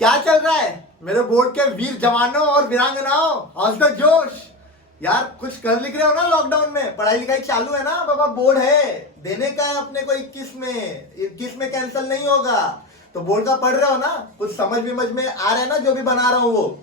क्या चल रहा है मेरे बोर्ड के वीर जवानों और वीरांगनाओं? हौसला जोश यार, कुछ कर लिख रहे हो ना? लॉकडाउन में पढ़ाई लिखाई चालू है ना बाबा? बोर्ड है, देने का है अपने को 21 में कैंसिल नहीं होगा। तो बोर्ड का पढ़ रहे हो ना? कुछ समझ में आ रहा है ना जो भी बना रहा हूँ वो?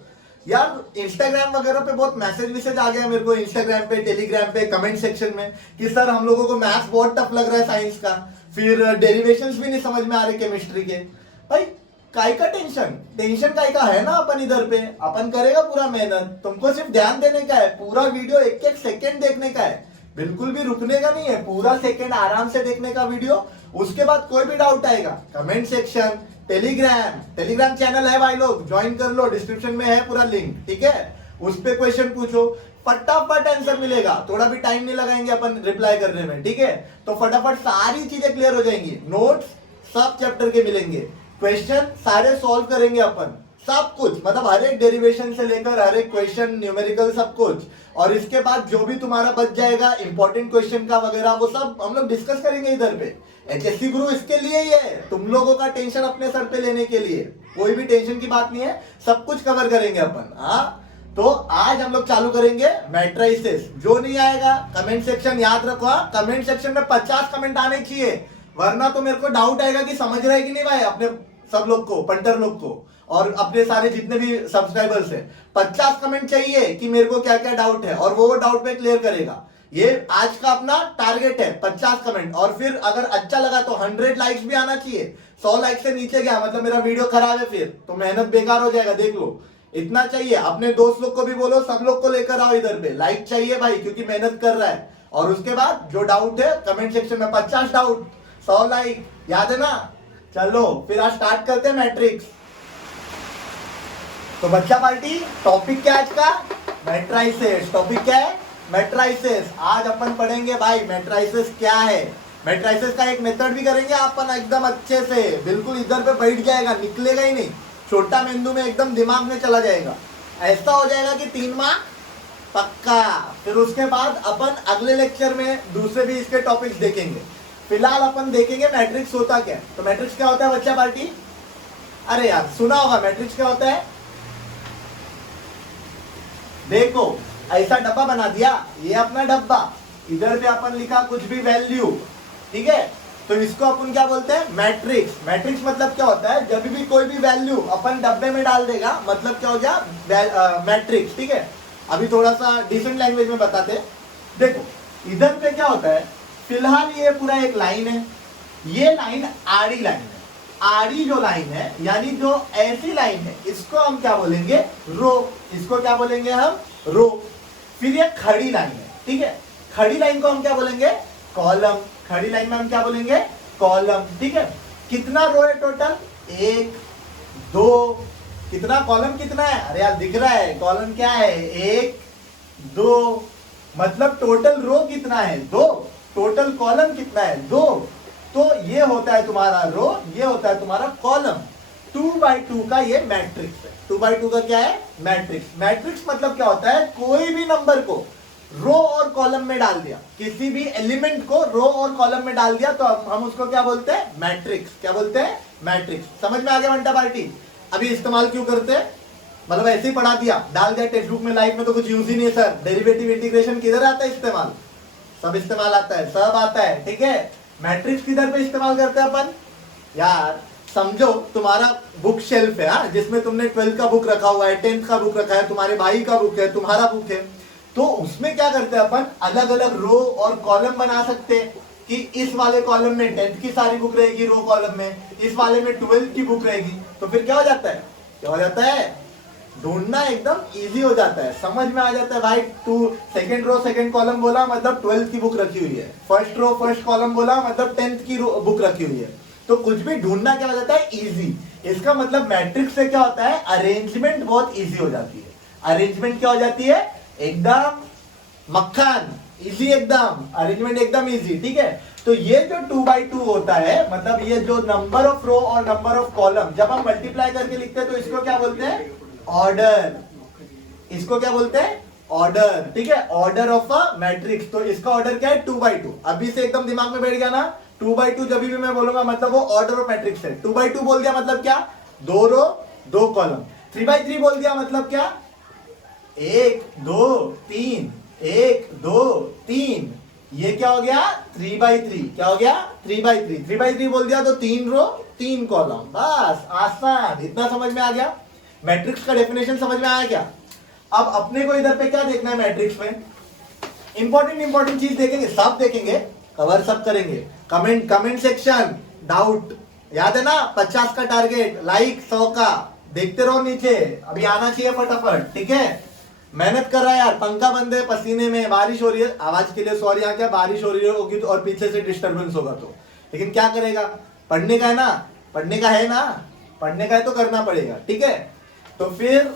यार इंस्टाग्राम वगैरह पे बहुत मैसेज आ गया मेरे को, इंस्टाग्राम पे, टेलीग्राम पे, कमेंट सेक्शन में कि सर हम लोगों को मैथ्स बहुत टफ लग रहा है, साइंस का, फिर डेरिवेशंस भी नहीं समझ में आ रहे केमिस्ट्री के। भाई काय का टेंशन काय का है ना? अपन इधर पे अपन करेगा पूरा मेहनत, तुमको सिर्फ ध्यान देने का है, पूरा वीडियो एक एक सेकंड देखने का है, बिल्कुल भी रुकने का नहीं है, पूरा सेकंड आराम से देखने का वीडियो। उसके बाद कोई भी डाउट आएगा, कमेंट सेक्शन, टेलीग्राम चैनल है भाई लोग, ज्वाइन कर लो, डिस्क्रिप्शन में है पूरा लिंक, ठीक है? उस पे क्वेश्चन पूछो, फटाफट आंसर मिलेगा, थोड़ा भी टाइम नहीं लगाएंगे अपन रिप्लाई करने में, ठीक है? तो फटाफट सारी चीजें क्लियर हो जाएंगी, नोट्स सब चैप्टर के मिलेंगे, क्वेश्चन सारे सॉल्व करेंगे अपन, सब कुछ, मतलब हर एक डेरिवेशन से लेकर हर एक क्वेश्चन, न्यूमेरिकल, सब कुछ। और इसके बाद जो भी तुम्हारा बच जाएगा इंपॉर्टेंट क्वेश्चन का वगैरह, वो सब हम लोग डिस्कस करेंगे इधर पे। एचएससी गुरु इसके लिए ही है, तुम लोगों का टेंशन अपने सर पे लेने के लिए, कोई भी टेंशन की बात नहीं है, सब कुछ कवर करेंगे अपन। हाँ, तो आज हम लोग चालू करेंगे मैट्रिसेस। जो नहीं आएगा कमेंट सेक्शन याद रखो, कमेंट सेक्शन में 50 कमेंट आने चाहिए, वरना तो मेरे को डाउट आएगा कि समझ रहे कि नहीं भाई, अपने सब लोग को, पंटर लोग को और अपने सारे जितने भी सब्सक्राइबर्स हैं। 50 कमेंट चाहिए कि मेरे को क्या क्या डाउट है, और वो डाउट में क्लियर करेगा। ये आज का अपना टारगेट है, 50 कमेंट। और फिर अगर अच्छा लगा तो 100 लाइक्स भी आना चाहिए। 100 लाइक से नीचे गया मतलब मेरा वीडियो खराब है, फिर तो मेहनत बेकार हो जाएगा, देख लो। इतना चाहिए, अपने दोस्त लोग को भी बोलो, सब लोग को लेकर आओ इधर पे, लाइक चाहिए भाई, क्योंकि मेहनत कर रहा है। और उसके बाद जो डाउट है कमेंट सेक्शन में, 50 डाउट 100 लाइक, याद है ना? चलो फिर आज स्टार्ट करते हैं मैट्रिक्स। तो बच्चा पार्टी, टॉपिक क्या आज का? मैट्रिसेस। टॉपिक क्या है? मैट्रिसेस। आज अपन पढ़ेंगे भाई मैट्रिसेस क्या है। मैट्रिसेस का एक मेथड भी करेंगे अपन एकदम अच्छे से, बिल्कुल इधर पे बैठ जाएगा, निकलेगा ही नहीं, छोटा मेंदू में एकदम दिमाग में चला जाएगा, ऐसा हो जाएगा कि 3 मार्क पक्का। फिर उसके बाद अपन अगले लेक्चर में दूसरे भी इसके टॉपिक्स देखेंगे। फिलहाल अपन देखेंगे मैट्रिक्स होता क्या है। तो मैट्रिक्स क्या होता है बच्चा पार्टी? अरे यार सुना होगा, मैट्रिक्स क्या होता है? देखो ऐसा डब्बा बना दिया, ये अपना डब्बा, इधर पे अपन लिखा कुछ भी वैल्यू, ठीक है? तो इसको अपन क्या बोलते हैं? मैट्रिक्स। मैट्रिक्स मतलब क्या होता है? जब भी कोई भी वैल्यू अपन डब्बे में डाल देगा, मतलब क्या हो गया? मैट्रिक्स, ठीक है? अभी थोड़ा सा डिसेंट लैंग्वेज में बताते हैं। देखो इधर पे क्या होता है, फिलहाल ये पूरा एक लाइन है, ये लाइन आड़ी लाइन है। आड़ी जो लाइन है, यानी जो ऐसी लाइन है, इसको हम क्या बोलेंगे? रो। इसको क्या बोलेंगे हम? रो। फिर ये खड़ी लाइन है, ठीक है? खड़ी लाइन को हम क्या बोलेंगे? कॉलम। खड़ी लाइन में हम क्या बोलेंगे? कॉलम, ठीक है? कितना रो है टोटल? 1 2। कितना कॉलम कितना है? अरे यार दिख रहा है, कॉलम क्या है? 1 2, मतलब टोटल रो कितना है? 2। टोटल कॉलम कितना है? 2। तो ये होता है तुम्हारा रो, ये होता है तुम्हारा कॉलम। 2x2 का ये मैट्रिक्स है। 2x2 का क्या है? मैट्रिक्स। मैट्रिक्स मतलब क्या होता है? कोई भी नंबर को रो और कॉलम में डाल दिया, किसी भी एलिमेंट को रो और कॉलम में डाल दिया, तो हम उसको क्या बोलते हैं? मैट्रिक्स। क्या बोलते हैं? मैट्रिक्स। समझ में आ गया बंटा पार्टी? अभी इस्तेमाल क्यों करते हैं? मतलब ऐसे ही पढ़ा दिया, डाल दिया टेक्स्ट बुक में, लाइफ में तो कुछ यूज ही नहीं है सर। डेरिवेटिव इंटीग्रेशन किधर आता है इस्तेमाल? सब इस्तेमाल आता है, सब आता है, ठीक है? मैट्रिक्स किधर पे इस्तेमाल करते हैं अपन? यार समझो तुम्हारा बुक शेल्फ है, हाँ, जिसमें तुमने 12th का बुक रखा हुआ है, 10th का बुक रखा है, तुम्हारे भाई का बुक है, तुम्हारा बुक है, तो उसमें क्या करते हैं अपन? अलग अलग रो और कॉलम बना सकते हैं कि इस वाले कॉलम में 10th की सारी बुक रहेगी रो कॉलम में, इस वाले में 12th की बुक रहेगी। तो फिर क्या हो जाता है? क्या हो जाता है? ढूंढना एकदम इजी हो जाता है, समझ में आ जाता है भाई। सेकंड रो सेकंड कॉलम बोला मतलब 12th की बुक रखी हुई है, फर्स्ट रो फर्स्ट कॉलम बोला मतलब 10th की बुक रखी हुई है। तो कुछ भी ढूंढना क्या हो जाता है? इजी। इसका मतलब मैट्रिक्स से क्या होता है? अरेंजमेंट बहुत इजी हो जाती है। अरेंजमेंट क्या हो जाती है? एकदम मक्खन, इजी, एकदम अरेंजमेंट एकदम इजी, ठीक है? तो ये जो 2x2 होता है, मतलब ये जो नंबर ऑफ रो और नंबर ऑफ कॉलम जब हम मल्टीप्लाई करके लिखते हैं, तो इसको क्या बोलते हैं? ऑर्डर। इसको क्या बोलते हैं? ऑर्डर, ठीक है? Order of a matrix. तो इसका ऑर्डर क्या है? 2x2। अभी से एकदम दिमाग में बैठ गया ना? 2x2 जब भी मैं बोलूंगा मतलब वो ऑर्डर ऑफ मैट्रिक्स है। 2x2 बोल दिया मतलब क्या? 2 रो 2 कॉलम। 3x3 बोल दिया मतलब क्या, 1 2 3, 1 2 3, ये क्या हो गया 3x3, क्या हो गया 3x3। 3x3 बोल दिया तो 3 रो 3 कॉलम, बस आसान, इतना समझ में आ गया। मैट्रिक्स का डेफिनेशन समझ में आया क्या। अब अपने को इधर पे क्या देखना है मैट्रिक्स में, इंपॉर्टेंट चीज देखेंगे, सब देखेंगे, कवर सब करेंगे। कमेंट सेक्शन, डाउट याद है ना, 50 का टारगेट, लाइक 100 का, देखते रहो नीचे, अभी आना चाहिए फटाफट, ठीक है। मेहनत कर रहा है यार, पंखा बंद है, पसीने में, बारिश हो रही है, आवाज के लिए सॉरी, यहाँ क्या बारिश हो रही होगी तो और पीछे से डिस्टरबेंस होगा तो, लेकिन क्या करेगा, पढ़ने का है ना, पढ़ने का है ना, पढ़ने का है तो करना पड़ेगा, ठीक है। तो फिर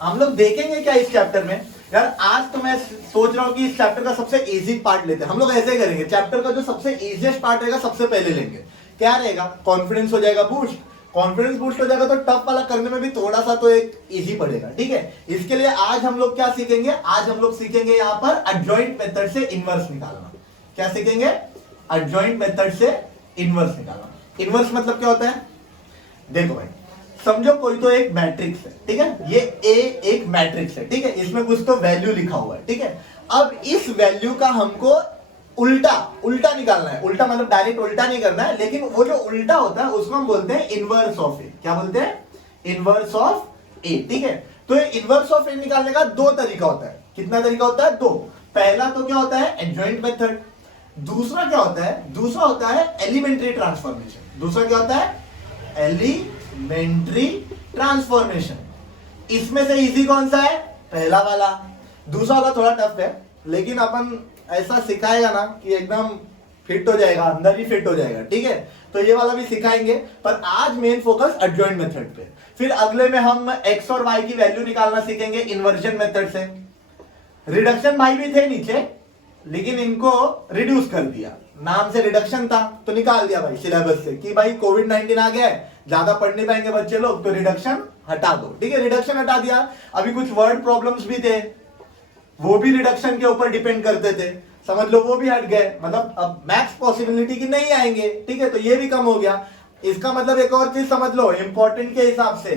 हम लोग देखेंगे क्या इस चैप्टर में यार। आज तो मैं सोच रहा हूँ कि इस चैप्टर का सबसे इजी पार्ट लेते हैं हम लोग। ऐसे ही करेंगे, चैप्टर का जो सबसे इजीएस्ट पार्ट रहेगा सबसे पहले लेंगे। क्या रहेगा, कॉन्फिडेंस हो जाएगा बूस्ट। कॉन्फिडेंस बूस्ट हो जाएगा तो टफ वाला करने में भी थोड़ा सा तो एक इजी पड़ेगा, ठीक है। इसके लिए आज हम लोग क्या सीखेंगे, आज हम लोग सीखेंगे यहाँ पर एडजॉइंट मेथड से इनवर्स निकालना। क्या सीखेंगे, एडजॉइंट मेथड से इनवर्स निकालना। इनवर्स मतलब क्या होता है, देखो भाई, समझो कोई तो एक मैट्रिक्स है, ठीक है, ये ए एक मैट्रिक्स है, ठीक है, इसमें कुछ तो वैल्यू लिखा हुआ है, ठीक है। अब इस वैल्यू का हमको उल्टा निकालना है। उल्टा मतलब डायरेक्ट उल्टा नहीं करना है, लेकिन वो जो उल्टा होता है उसको हम बोलते हैं इनवर्स ऑफ ए। क्या बोलते हैं, इनवर्स ऑफ ए, ठीक है। तो ये इनवर्स ऑफ ए निकालने का 2 तरीका होता है। कितना तरीका होता है, 2। पहला तो क्या होता है, एडजॉइंट मेथड। दूसरा क्या होता है, दूसरा होता है एलिमेंट्री ट्रांसफॉर्मेशन। दूसरा क्या होता है, एलिमेंट्री ट्रांसफॉर्मेशन। इसमें से इजी कौन सा है, पहला वाला। दूसरा वाला थोड़ा टफ है, लेकिन अपन ऐसा सिखाएगा ना कि एकदम फिट हो जाएगा, अंदर ही फिट हो जाएगा, ठीक है। तो ये वाला भी सिखाएंगे, पर आज मेन फोकस एडजॉइंट मेथड पे। फिर अगले में हम एक्स और वाई की वैल्यू निकालना सीखेंगे इन्वर्जन मेथड से। रिडक्शन भाई भी थे नीचे, लेकिन इनको रिड्यूस कर दिया, नाम से रिडक्शन था तो निकाल दिया भाई सिलेबस से कि भाई कोविड-19 आ गया है, ज्यादा पढ़ नहीं पाएंगे बच्चे लोग, तो रिडक्शन हटा दो, ठीक है। रिडक्शन हटा दिया। अभी कुछ वर्ड प्रॉब्लम्स भी थे, वो भी रिडक्शन के ऊपर डिपेंड करते थे, समझ लो वो भी हट गए। मतलब अब मैक्स पॉसिबिलिटी की नहीं आएंगे, ठीक है, तो ये भी कम हो गया। इसका मतलब एक और चीज समझ लो इंपॉर्टेंट के हिसाब से,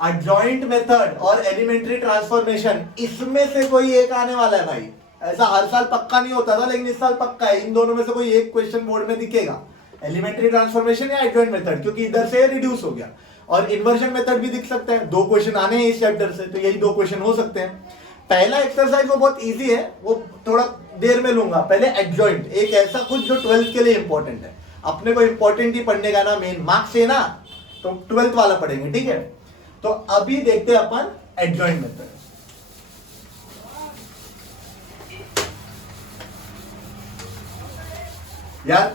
एडजॉइंट मेथड और एलिमेंट्री ट्रांसफॉर्मेशन, इसमें से कोई एक आने वाला है भाई। ऐसा हर साल पक्का नहीं होता था, लेकिन इस साल पक्का है। इन दोनों में से कोई एक क्वेश्चन बोर्ड में दिखेगा, एलिमेंट्री ट्रांसफॉर्मेशन या एडजॉइंट मेथड, क्योंकि इधर से रिड्यूस हो गया। और इन्वर्जन मेथड भी दिख सकता है। 2 क्वेश्चन आने हैं इस चैप्टर से, तो यही 2 क्वेश्चन हो सकते हैं। पहला एक्सरसाइज वो बहुत इजी है, वो थोड़ा देर में लूंगा। पहले एडजॉइंट, एक ऐसा कुछ जो 12th के लिए इंपॉर्टेंट है। अपने को इंपॉर्टेंट ही पढ़ने का ना, मेन मार्क्स है ना, तो 12th वाला पढ़ेंगे, ठीक है। तो अभी देखते हैं अपन एडजॉइंट मेथड। यार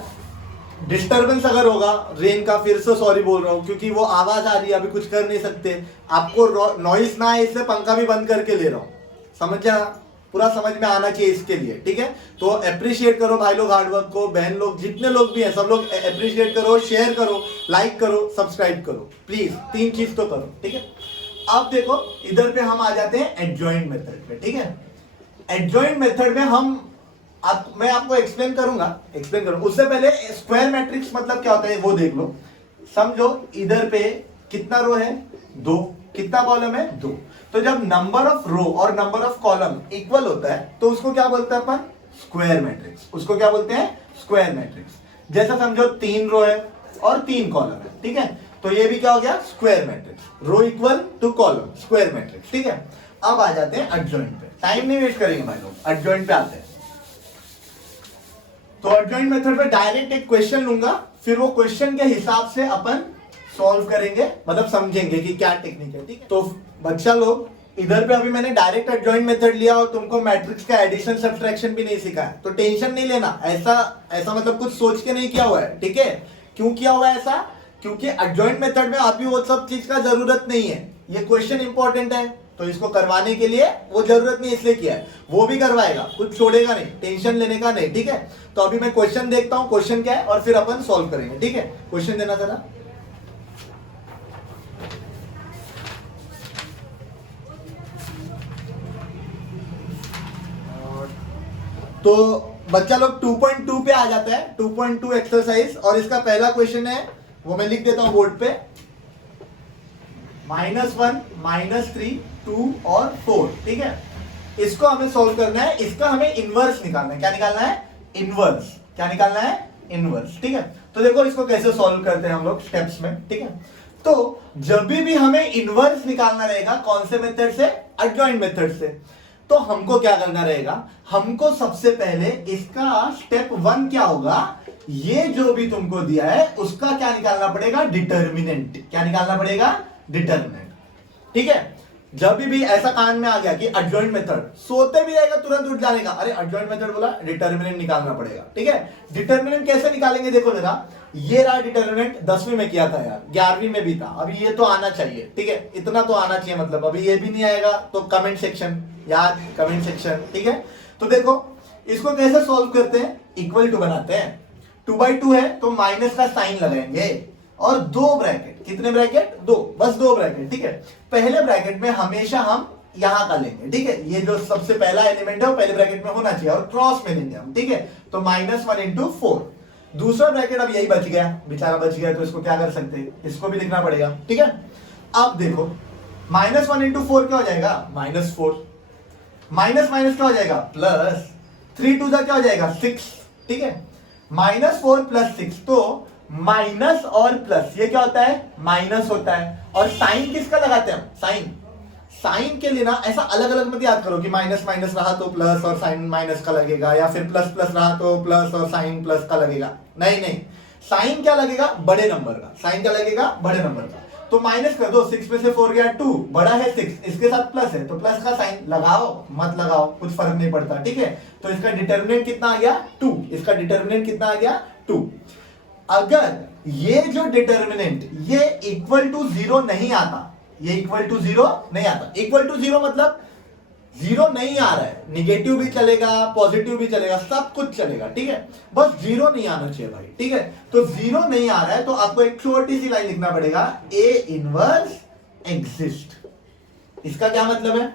डिस्टरबेंस अगर होगा रेन का, फिर से सॉरी बोल रहा हूं, क्योंकि वो आवाज आ रही है, अभी कुछ कर नहीं सकते। आपको नॉइस ना है इसलिए पंखा भी बंद करके ले रहा हूं, समझा, पूरा समझ में आना चाहिए इसके लिए, ठीक है। तो अप्रिशिएट करो भाई लोग हार्डवर्क को, बहन लोग, जितने लोग भी हैं सब लोग अप्रिशिएट करो, शेयर करो, लाइक करो, सब्सक्राइब करो, प्लीज 3 चीज तो करो, ठीक है। अब देखो इधर पे हम आ जाते हैं एडजॉइंट मेथड पे, ठीक है। एडजॉइंट मेथड में मैं आपको एक्सप्लेन करूंगा, उससे पहले स्क्वायर मैट्रिक्स मतलब क्या होता है वो देख लो। समझो इधर पे कितना रो है, 2, कितना कॉलम है, 2। तो जब नंबर ऑफ रो और नंबर ऑफ कॉलम इक्वल होता है तो उसको क्या बोलते हैं अपन, स्क्वायर मैट्रिक्स। उसको क्या बोलते हैं, स्क्वायर मैट्रिक्स। जैसा समझो 3 रो है और 3 कॉलम है, ठीक है, तो ये भी क्या हो गया, square matrix. Row equal to column, square matrix, ठीक है। अब आ जाते हैं एडजॉइंट पे, टाइम नहीं वेस्ट करेंगे भाई लोग, एडजॉइंट पे आते हैं। तो एडजॉइंट मेथड पे डायरेक्ट एक क्वेश्चन लूंगा, फिर वो क्वेश्चन के हिसाब से अपन सॉल्व करेंगे, मतलब समझेंगे कि क्या टेक्निक है, ठीक है। तो बच्चा लोग इधर पे अभी मैंने डायरेक्ट एडजॉइंट मेथड लिया और तुमको मैट्रिक्स का एडिशन सब्ट्रैक्शन भी नहीं सिखाया, तो टेंशन नहीं लेना। ऐसा मतलब कुछ सोच के नहीं किया हुआ है, ठीक है। क्यों किया हुआ है ऐसा, क्योंकि एडजॉइंट मेथड में अभी वो सब चीज का जरूरत नहीं है। ये क्वेश्चन इंपॉर्टेंट है तो इसको करवाने के लिए वो जरूरत नहीं, इसलिए किया है। वो भी करवाएगा, कुछ छोड़ेगा नहीं, टेंशन लेने का नहीं, ठीक है। तो अभी मैं क्वेश्चन देखता हूं, क्वेश्चन क्या है, और फिर अपन सॉल्व करेंगे, ठीक है। क्वेश्चन देना जरा। तो बच्चा लोग 2.2 पे आ जाता है, 2.2 एक्सरसाइज, और इसका पहला क्वेश्चन है वो मैं लिख देता हूं बोर्ड पे। -1, -3, 2 और 4, ठीक है। इसको हमें सॉल्व करना है, इसका हमें इनवर्स निकालना है। क्या निकालना है? इनवर्स। क्या निकालना है? इनवर्स, ठीक है। तो देखो इसको कैसे सॉल्व करते हैं हम लोग स्टेप्स में, ठीक है। तो जब भी हमें इनवर्स निकालना रहेगा, कौन से मेथड से? एडजॉइंट मेथड से। तो हमको क्या करना रहेगा? हमको सबसे पहले इसका स्टेप 1 क्या होगा, ये जो भी तुमको दिया है उसका क्या निकालना पड़ेगा? डिटर्मिनेंट। क्या निकालना पड़ेगा? डिटर्मिनेंट, ठीक है। जब भी ऐसा कान में आ गया कि एडजॉइंट मेथड, सोते भी रहेगा तुरंत उठ जाने का, अरे एडजॉइंट मेथड बोला, डिटर्मिनेंट निकालना पड़ेगा, ठीक है। डिटर्मिनेंट कैसे निकालेंगे? देखो जरा, ये रहा डिटर्मिनेंट, 10वीं में किया था यार, 11वीं में भी था, अभी ये तो आना चाहिए, ठीक है, इतना तो आना चाहिए, मतलब अभी ये भी नहीं आएगा तो कमेंट सेक्शन याद, कमेंट सेक्शन, ठीक है। तो देखो इसको कैसे सॉल्व करते हैं? इक्वल टू बनाते हैं, 2/2 है तो माइनस का साइन लगाएंगे और 2 ब्रैकेट, कितने ब्रैकेट? 2, बस 2 ब्रैकेट, ठीक है। पहले ब्रैकेट में हमेशा हम यहां का लेंगे, ठीक है, ये जो सबसे पहला एलिमेंट है वो पहले ब्रैकेट में होना चाहिए और क्रॉस में लेंगे हम, ठीक है। तो -1 × 4, दूसरा ब्रैकेट अब यही बच गया, बेचारा बच गया, तो इसको क्या कर सकते हैं? इसको भी लिखना पड़ेगा, ठीक है। अब देखो -1 × 4 क्या हो जाएगा? -4, माइनस माइनस क्या हो जाएगा? प्लस, 3 2 क्या हो जाएगा? 6, ठीक है। -4 + 6, तो माइनस और प्लस ये क्या होता है? माइनस होता है। और साइन किसका लगाते हैं हम? साइन। साइन के लिए ना ऐसा अलग अलग मत याद करो कि माइनस माइनस रहा तो प्लस और साइन माइनस का लगेगा, या फिर प्लस प्लस रहा तो प्लस और साइन प्लस का लगेगा। नहीं नहीं, साइन क्या लगेगा? बड़े नंबर का। साइन क्या लगेगा? बड़े नंबर का। तो माइनस कर दो, 6 में से 4 गया 2, बड़ा है 6, इसके साथ प्लस है तो प्लस का साइन लगाओ मत लगाओ कुछ फर्क नहीं पड़ता, ठीक है। तो इसका डिटर्मिनेंट कितना आ गया? 2। इसका डिटर्मिनेंट कितना आ गया? 2। अगर ये जो डिटर्मिनेंट ये इक्वल टू 0 नहीं आता, ये इक्वल टू 0 नहीं आता, इक्वल टू 0 मतलब 0 नहीं आ रहा है, निगेटिव भी चलेगा पॉजिटिव भी चलेगा, सब कुछ चलेगा, ठीक है, बस 0 नहीं आना चाहिए भाई, ठीक है। तो 0 नहीं आ रहा है तो आपको एक छोटी सी लाइन लिखना पड़ेगा, ए इनवर्स एग्जिस्ट। इसका क्या मतलब है?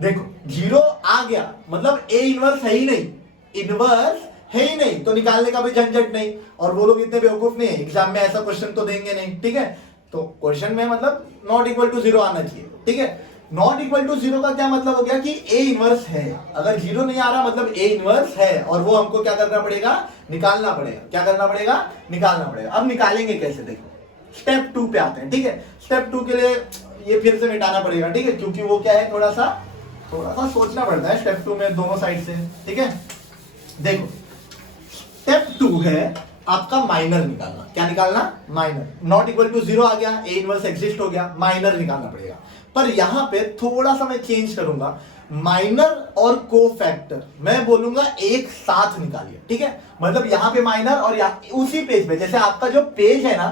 देखो 0 आ गया मतलब ए इनवर्स है ही नहीं, इनवर्स है ही नहीं, तो निकालने का भी झंझट नहीं। और वो लोग इतने बेवकूफ नहीं है, एग्जाम में ऐसा क्वेश्चन तो देंगे नहीं, ठीक है। तो क्वेश्चन में मतलब नॉट इक्वल टू 0 आना चाहिए, ठीक है। नॉट इक्वल टू 0 का क्या मतलब हो गया कि ए इनवर्स है। अगर 0 नहीं आ रहा मतलब ए इनवर्स है, और वो हमको क्या करना पड़ेगा? निकालना पड़ेगा। क्या करना पड़ेगा? निकालना पड़ेगा। अब निकालेंगे कैसे? देखो स्टेप 2 पे आते हैं, ठीक है। स्टेप 2 के लिए ये फिर से मिटाना पड़ेगा, ठीक है, क्योंकि वो क्या है, थोड़ा सा सोचना पड़ता है स्टेप 2 में दोनों साइड से, ठीक है। देखो स्टेप 2 है आपका माइनर निकालना। क्या निकालना? माइनर। नॉट इक्वल टू 0 आ गया, ए इनवर्स एग्जिस्ट हो गया, माइनर निकालना पड़ेगा। पर यहां पे थोड़ा सा मैं चेंज करूंगा, माइनर और कोफैक्टर मैं बोलूंगा एक साथ निकालिए, ठीक है। मतलब यहां पे माइनर और उसी पेज पे, जैसे आपका जो पेज है ना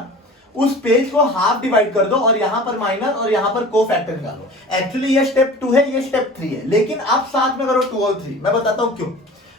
उस पेज को हाफ डिवाइड कर दो और यहां पर माइनर और यहां पर कोफैक्टर निकालो। एक्चुअली ये स्टेप 2 है, ये स्टेप 3 है, लेकिन आप साथ में करो 2 और 3। मैं बताता हूं क्यों।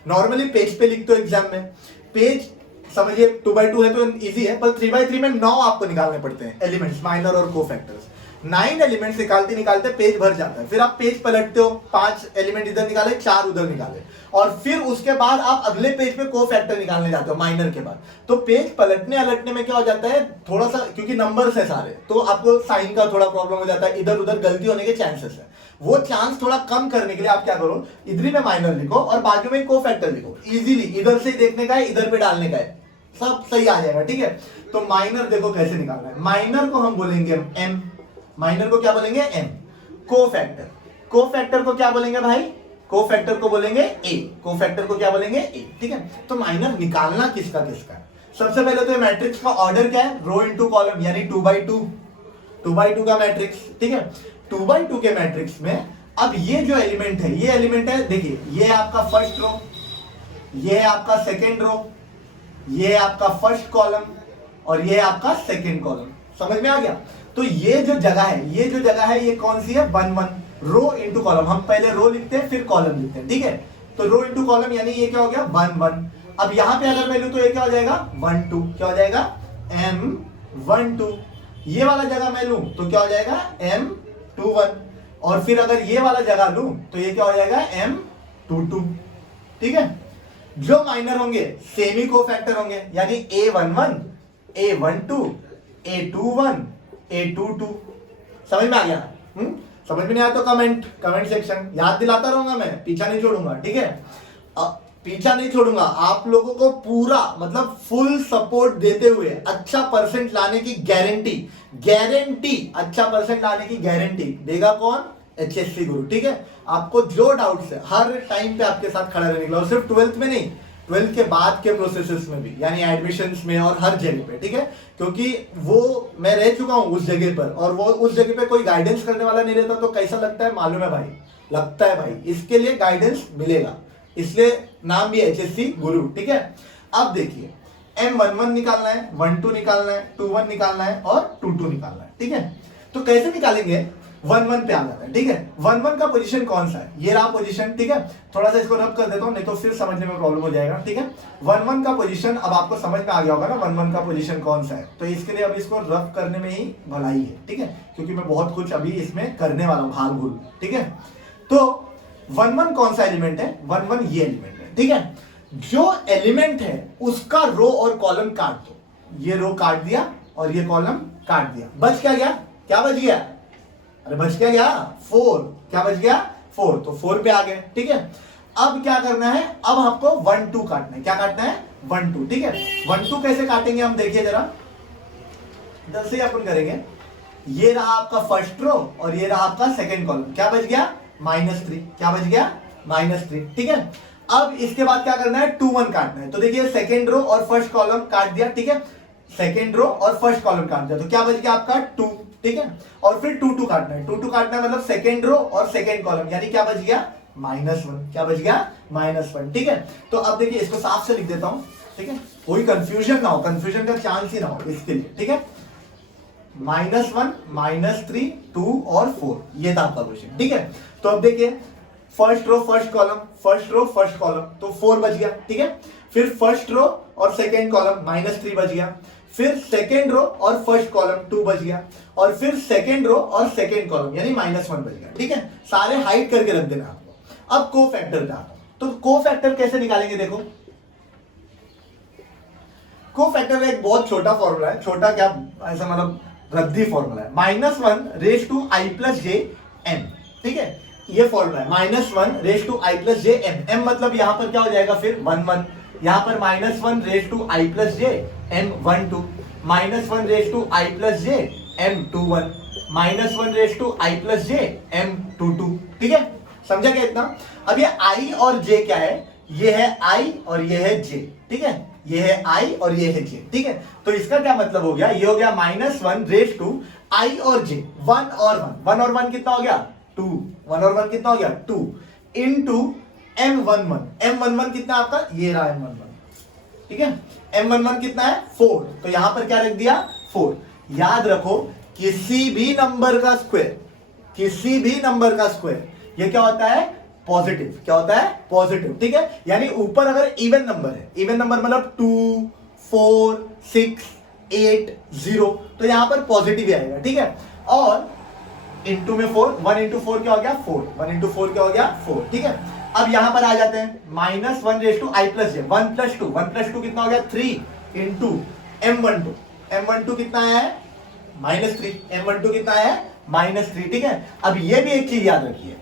नॉर्मली पेज पे लिखते हो एग्जाम में, पेज समझिए 2/2 है तो इजी है, पर 3/3 में 9 आपको निकालने पड़ते हैं एलिमेंट्स, माइनर और कोफैक्टर्स। 9 एलिमेंट्स निकालते निकालते पेज भर जाता है, फिर आप पेज पलटते हो, 5 एलिमेंट इधर निकाले 4 उधर निकाले, और फिर उसके बाद आप अगले पेज पे कोफैक्टर निकालने जाते हो माइनर के बाद। तो पेज पलटने अलटने में क्या हो जाता है, थोड़ा सा, क्योंकि नंबर्स है सारे, तो आपको साइन का थोड़ा प्रॉब्लम हो जाता है, इधर उधर गलती होने के चांसेस है। वो चांस थोड़ा कम करने के लिए आप क्या करो, इधर में माइनर लिखो और बाजू में कोफैक्टर लिखो, इजीली इधर से देखने का है इधर पे डालने का है, सब सही आ जाएगा, ठीक है। तो माइनर देखो कैसे निकालना है। माइनर को हम बोलेंगे एम, माइनर को क्या बोलेंगे? एम। कोफैक्टर, कोफैक्टर को क्या बोलेंगे भाई? कोफैक्टर को बोलेंगे ए, कोफैक्टर को क्या बोलेंगे? ए, ठीक है। तो माइनर निकालना किसका किसका है? सबसे पहले तो मैट्रिक्स का ऑर्डर क्या है? रो इनटू कॉलम, यानी 2/2, 2/2 का मैट्रिक्स, ठीक है। 2/2 के मैट्रिक्स में अब ये जो एलिमेंट है, ये एलिमेंट है, देखिए ये आपका फर्स्ट रो, ये है आपका सेकेंड रो, ये है आपका फर्स्ट कॉलम और ये है आपका सेकेंड कॉलम। समझ में आ गया? तो ये जो जगह है, ये जो जगह है, ये कौन सी है? 1 1, रो इनटू कॉलम। हम पहले रो लिखते हैं फिर कॉलम लिखते हैं, ठीक है। तो रो इनटू कॉलम यानी ये क्या हो गया? 1 1। अब यहां पे अगर मैं लूं तो ये क्या हो जाएगा? 1 2। क्या हो जाएगा? M12। ये वाला जगह मैं लूं तो क्या हो जाएगा? M21। और फिर अगर ये वाला जगह लूं तो ये क्या हो जाएगा? M22, ठीक है। जो माइनर होंगे सेमी कोफैक्टर होंगे, यानी A11, A12, A21, A22, समझ में आ गया? समझ में नहीं आया तो कमेंट सेक्शन, याद दिलाता रहूंगा मैं, पीछा नहीं छोड़ूंगा, ठीक है? पीछा नहीं छोड़ूंगा, आप लोगों को पूरा मतलब फुल सपोर्ट देते हुए अच्छा परसेंट लाने की गारंटी अच्छा परसेंट लाने की गारंटी देगा कौन? HSC गुरु, ठीक है? आपको जो डाउट्स है हर टाइम पे आपके साथ खड़ा रहने के लिए, और सिर्फ 12th में नहीं, 12th के बाद के प्रोसेसेस में भी, यानी एडमिशंस में और हर जगह पे, ठीक है? क्योंकि वो मैं रह चुका हूं उस जगह पर, और वो उस जगह पे कोई गाइडेंस करने वाला नहीं रहता तो कैसा लगता है मालूम है भाई? लगता है भाई। इसके लिए गाइडेंस मिलेगा, इसलिए नाम भी HSC गुरु, ठीक है? अब देखिए M11 निकालना है, 12 निकालना है, 21 निकालना है और 22 निकालना है, ठीक है? तो कैसे निकालेंगे? 11 पे आ जाता है, ठीक है? 11 का पोजीशन कौन सा है? ये रहा पोजीशन, ठीक है? थोड़ा सा इसको रब कर देता हूं, नहीं तो फिर समझने में प्रॉब्लम हो जाएगा, ठीक है? 11 का पोजीशन अब आपको समझ में आ गया होगा ना, 11 का पोजीशन कौन सा है? तो इसके लिए अब इसको रब करने में ही भलाई है, ठीक है? क्योंकि मैं बहुत कुछ अभी इसमें करने वाला हूं, भाग भूल, ठीक है? तो 11 कौन सा एलिमेंट है? 11 ये एलिमेंट है, ठीक है? जो एलिमेंट है उसका रो और कॉलम काट दो, ये रो काट दिया और ये कॉलम काट दिया, बच क्या गया? क्या बच गया? अरे बच क्या गया? 4। क्या बच गया? 4। तो 4 पे आ गए, ठीक है? अब क्या करना है? अब आपको 1 2 काटना है। क्या काटना है? 1 2, ठीक है? 1 2 कैसे काटेंगे हम देखिए जरा, इधर से अपन करेंगे। ये रहा आपका फर्स्ट रो और ये रहा आपका सेकंड कॉलम, क्या बच गया? -3। क्या बच गया? -3, ठीक है? अब इसके बाद क्या करना है? 2 1 काटना है। तो देखिए सेकंड रो और फर्स्ट कॉलम काट दिया, ठीक है? सेकंड रो और फर्स्ट कॉलम काट दिया, तो क्या बच गया आपका? 2, ठीक है? और फिर 2 2 काटना है। 2 2 काटना है मतलब सेकंड रो और सेकंड कॉलम, यानी क्या बच गया? -1। क्या बच गया? -1, ठीक है? तो अब देखिए इसको साफ से लिख देता हूं, ठीक है? कोई कंफ्यूजन ना हो, कंफ्यूजन का चांस ही ना हो इसके लिए, ठीक है? -1 -3 2 और 4, ये था आपका क्वेश्चन, ठीक है? तो अब देखिए first row first column, first row first column, तो 4 बच गया, ठीक है? फिर फर्स्ट रो और सेकंड कॉलम -3 बच गया, फिर सेकंड रो और फर्स्ट कॉलम 2 बच गया, और फिर सेकंड रो और सेकंड कॉलम यानी -1 बच गया, ठीक है? सारे हाइड करके रख देना आपको। अब को फैक्टर का, तो को फैक्टर कैसे निकालेंगे? देखो को फैक्टर का एक बहुत छोटा फॉर्मूला है, छोटा क्या ऐसा मतलब रद्दी फॉर्मूला है, -1/i+j_m, ठीक है? ये फॉर्मूला है -1/i+j_m। m मतलब यहां पर क्या हो जाएगा फिर? 1 1, यहां पर -1/i+j_m 1 2, -1/i+j_m 2 1, -1/i+j_m 2 2, ठीक है? समझा क्या इतना? अब ये i और j क्या है? ये है i और ये है j, ठीक है? ये है i और ये है j, ठीक है? तो इसका क्या मतलब हो गया? ये हो गया -1/i और j, 1 और 1, 1 और 1 कितना हो गया? 2, 1 और 1 कितना हो गया? 2 इंटू m11, m11 कितना आपका? ये रहा m11, ठीक है? m11 कितना है? 4, तो यहां पर क्या रख दिया? 4। याद रखो किसी भी नंबर का स्क्वायर, किसी भी नंबर का स्क्वायर ये क्या होता है? पॉजिटिव। क्या होता है? पॉजिटिव, ठीक है? यानी ऊपर अगर इवन नंबर है, इवन नंबर मतलब 2 4 6 8 0, तो यहां पर पॉजिटिव ही आएगा, ठीक है? और इंटू में 4, 1 इंटू 4 क्या हो गया? 4, 1 इंटू 4 क्या हो गया? 4, ठीक है? अब यहां पर आ जाते हैं -1/i+j, 1 + 2, 1 + 2 कितना हो गया? 3 इंटू m12, m12 कितना है? -3, m12 कितना है? -3, ठीक है? अब ये भी एक चीज याद रखिए,